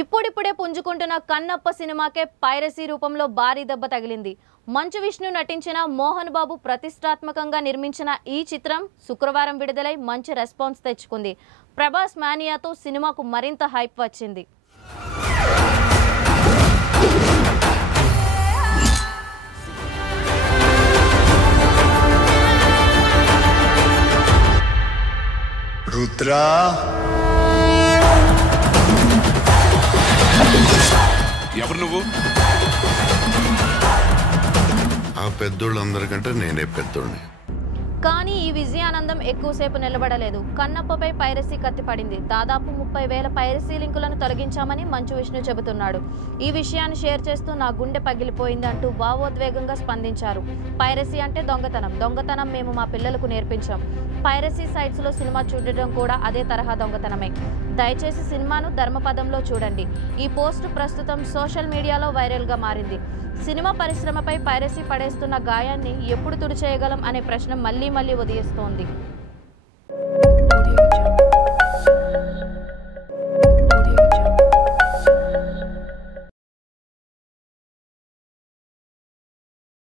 ఇప్పుడిప్పుడే పుంజుకుంటున్న కన్నప్ప సినిమాకే పైరసీ రూపంలో భారీ దెబ్బ తగిలింది. మంచు విష్ణు నటించిన మోహన్ బాబు ప్రతిష్టాత్మకంగా నిర్మించిన ఈ చిత్రం శుక్రవారం విడుదలై మంచి రెస్పాన్స్ తెచ్చుకుంది. ప్రభాస్ మానియాతో సినిమాకు మరింత హైప్ వచ్చింది. రుద్రా ఎవరు నువ్వు? ఆ పెద్దోళ్ళందరికంటే నేనే పెద్దోడిని. కానీ ఈ విజయానందం ఎక్కువసేపు నిలబడలేదు. కన్నప్పపై పైరసీ కత్తిపడింది. దాదాపు 30,000 పైరసీ లింకులను తొలగించామని మంచు విష్ణు చెబుతున్నాడు. ఈ విషయాన్ని షేర్ చేస్తూ నా గుండె పగిలిపోయిందంటూ భావోద్వేగంగా స్పందించారు. పైరసీ అంటే దొంగతనం మేము మా పిల్లలకు నేర్పించాం. పైరసీ సైట్స్లో సినిమా చూడడం కూడా అదే తరహా దొంగతనమే. దయచేసి సినిమాను ధర్మపదంలో చూడండి. ఈ పోస్టు ప్రస్తుతం సోషల్ మీడియాలో వైరల్గా మారింది. సినిమా పరిశ్రమపై పైరసీ పడేస్తున్న గాయాన్ని ఎప్పుడు తుడిచేయగలం అనే ప్రశ్న మళ్లీ ఉదయిస్తోంది.